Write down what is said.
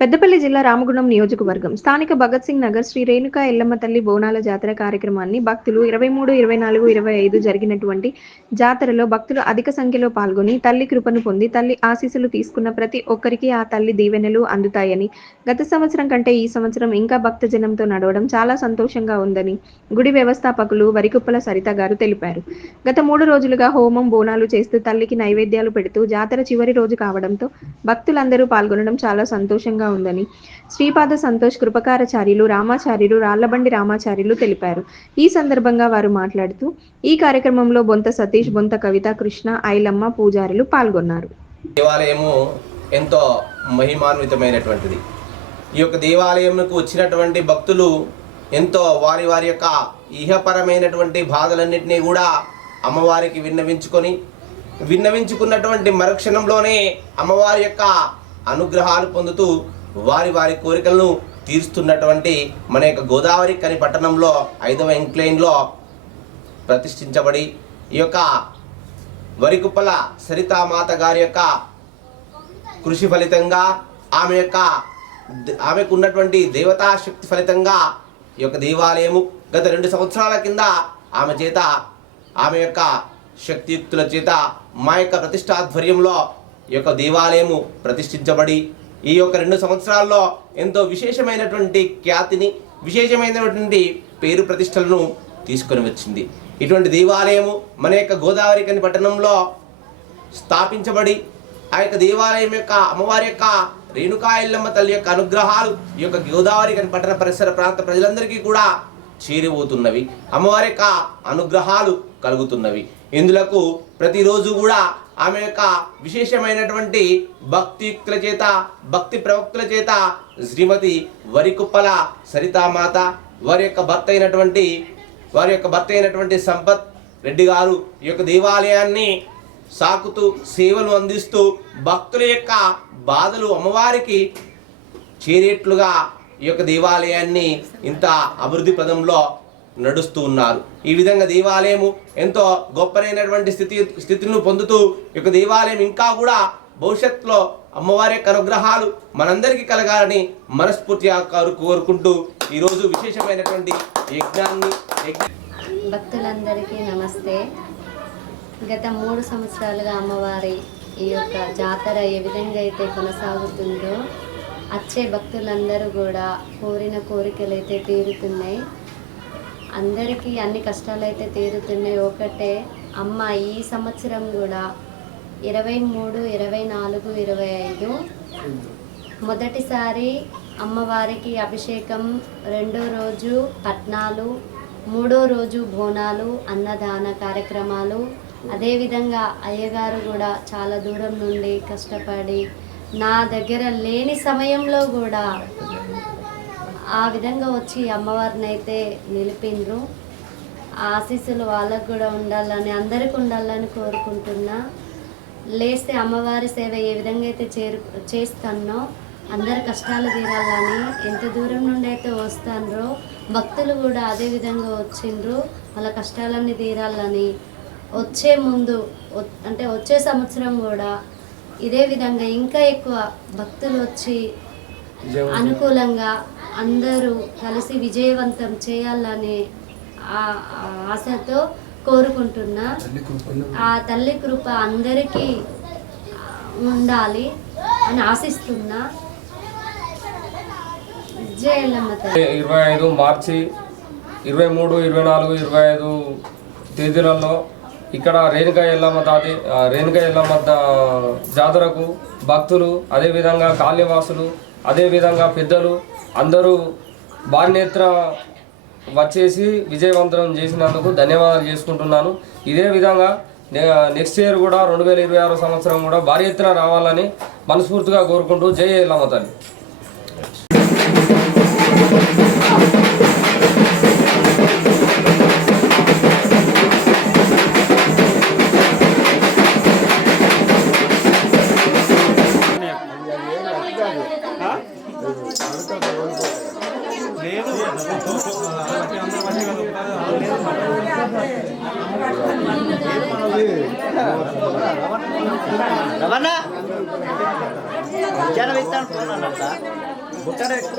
పెద్దపల్లి జిల్లా రామగుండం నియోజకవర్గం స్థానిక భగత్ సింగ్ నగర్ శ్రీ రేణుకా ఎల్లమ్మ తల్లి బోనాల జాతర కార్యక్రమాన్ని భక్తులు 23, 24, 25 జరిగినటువంటి జాతరలో భక్తులు అధిక సంఖ్యలో పాల్గొని తల్లి కృపను పొంది తల్లి ఆశీస్సులు తీసుకున్న ప్రతి ఒక్కరికి ఆ తల్లి దీవెనలు అందుతాయని, గత సంవత్సరం కంటే ఈ సంవత్సరం ఇంకా భక్తజనంతో నడవడం చాలా సంతోషంగా ఉందని గుడి వ్యవస్థాపకులు వరికుప్పల సరిత గారు తెలిపారు. గత 3 రోజులుగా హోమం, బోనాలు చేస్తూ తల్లికి నైవేద్యాలు పెడుతూ జాతర చివరి రోజు కావడంతో భక్తులందరూ పాల్గొనడం చాలా సంతోషంగా ఉందని శ్రీపాద సంతోష్ కృపకారాచార్యులు రామాచార్యులు రాళ్లబండి రామాచార్యులు తెలిపారు. ఈ సందర్భంగా వారు మాట్లాడుతూ ఈ కార్యక్రమంలో బొంత సతీష్, బొంత కవిత, కృష్ణ, ఐలమ్మ పూజారులు పాల్గొన్నారు. దేవాలయము ఎంతో మహిమాన్వితమైనటువంటిది. ఈ యొక్క దేవాలయంకు వచ్చినటువంటి భక్తులు ఎంతో వారి వారి యొక్క ఇహపరమైనటువంటి బాధలన్నింటినీ కూడా అమ్మవారికి విన్నవించుకున్నటువంటి మరుక్షణంలోనే అమ్మవారి యొక్క అనుగ్రహాలు పొందుతూ వారి వారి కోరికలను తీరుస్తున్నటువంటి మన యొక్క గోదావరి కని పట్టణంలో 5వ ఎంక్లైన్లో ప్రతిష్ఠించబడి ఈ యొక్క వరికుప్పల సరితామాత గారి యొక్క కృషి ఫలితంగా ఆమెకు ఉన్నటువంటి దేవతా శక్తి ఫలితంగా ఈ యొక్క దేవాలయము గత 2 సంవత్సరాల కింద ఆమె యొక్క శక్తియుక్తుల చేత మా యొక్క ప్రతిష్టాధ్వర్యంలో ఈ యొక్క దేవాలయము ప్రతిష్ఠించబడి ఈ యొక్క 2 సంవత్సరాల్లో ఎంతో విశేషమైనటువంటి ఖ్యాతిని, విశేషమైనటువంటి పేరు ప్రతిష్టలను తీసుకొని వచ్చింది. ఇటువంటి దేవాలయము మన యొక్క గోదావరి కని పట్టణంలో స్థాపించబడి ఆ యొక్క దేవాలయం యొక్క అమ్మవారి యొక్క రేణుకా ఎల్లమ్మ తల్లి యొక్క అనుగ్రహాలు ఈ యొక్క గోదావరి కని పట్టణ పరిసర ప్రాంత ప్రజలందరికీ కూడా చేరిపోతున్నవి. అమ్మవారి యొక్క అనుగ్రహాలు కలుగుతున్నవి. ఇందులకు ప్రతిరోజు కూడా ఆమె యొక్క విశేషమైనటువంటి భక్తియుక్తుల చేత, భక్తి ప్రవక్తుల చేత శ్రీమతి వరికుప్పల సరితామాత వారి యొక్క భర్త అయినటువంటి సంపత్ రెడ్డి గారు ఈ యొక్క దేవాలయాన్ని సాకుతూ సేవలు అందిస్తూ భక్తుల యొక్క బాధలు అమ్మవారికి చేరేట్లుగా ఈ యొక్క దేవాలయాన్ని ఇంత అభివృద్ధి పదంలో నడుస్తూ ఉన్నారు. ఈ విధంగా దేవాలయము ఎంతో గొప్పనైనటువంటి స్థితిని పొందుతూ ఈ యొక్క దేవాలయం ఇంకా కూడా భవిష్యత్తులో అమ్మవారి యొక్క అనుగ్రహాలు మనందరికీ కలగాలని మనస్ఫూర్తిగా కోరుకుంటూ ఈరోజు విశేషమైనటువంటి యజ్ఞాన్ని భక్తులందరికీ నమస్తే. గత 3 సంవత్సరాలుగా అమ్మవారి ఈ యొక్క జాతర ఏ విధంగా అయితే కొనసాగుతుందో వచ్చే భక్తులందరూ కూడా కోరిన కోరికలు అయితే తీరుతున్నాయి. అందరికీ అన్ని కష్టాలు అయితే తీరుతున్నాయి. ఒకటే అమ్మ ఈ సంవత్సరం కూడా 23, 24, 25 మొదటిసారి అమ్మవారికి అభిషేకం, 2వ రోజు పట్నాలు, 3వ రోజు బోనాలు, అన్నదాన కార్యక్రమాలు. అదేవిధంగా అయ్యగారు కూడా చాలా దూరం నుండి కష్టపడి నా దగ్గర లేని సమయంలో కూడా ఆ విధంగా వచ్చి అమ్మవారిని అయితే నిలిపిండ్రు. ఆశీస్సులు వాళ్ళకు కూడా ఉండాలని, అందరికి ఉండాలని కోరుకుంటున్నా. లేస్తే అమ్మవారి సేవ ఏ విధంగా అయితే చేస్తానో అందరి కష్టాలు తీరాలని, ఎంత దూరం నుండి అయితే వస్తానో భక్తులు కూడా అదే విధంగా వచ్చిండ్రు. వాళ్ళ కష్టాలన్నీ తీరాలని వచ్చే సంవత్సరం కూడా ఇదే విధంగా ఇంకా ఎక్కువ భక్తులు వచ్చి అనుకూలంగా అందరూ కలిసి విజయవంతం చేయాలని ఆశతో కోరుకుంటున్నా. ఆ తల్లి కృప అందరికీ ఉండాలి అని ఆశిస్తున్నా. జై ఎల్లమ్మ తల్లి. 25 మార్చి 23, 24, 25 తేదీలలో ఇక్కడ రేణుకా ఎల్లమ్మ జాతరకు భక్తులు, అదేవిధంగా కాళీవాసులు, అదేవిధంగా పెద్దలు అందరూ భారీ ఎత్తున వచ్చేసి విజయవంతం చేసినందుకు ధన్యవాదాలు చేసుకుంటున్నాను. ఇదే విధంగా నెక్స్ట్ ఇయర్ కూడా 2026 సంవత్సరం కూడా భారీ ఎత్తున రావాలని మనస్ఫూర్తిగా కోరుకుంటూ జై ఎల్లమ్మ తల్లి. రవణ చాలా విత్తాను బుట్టలు ఎక్కువ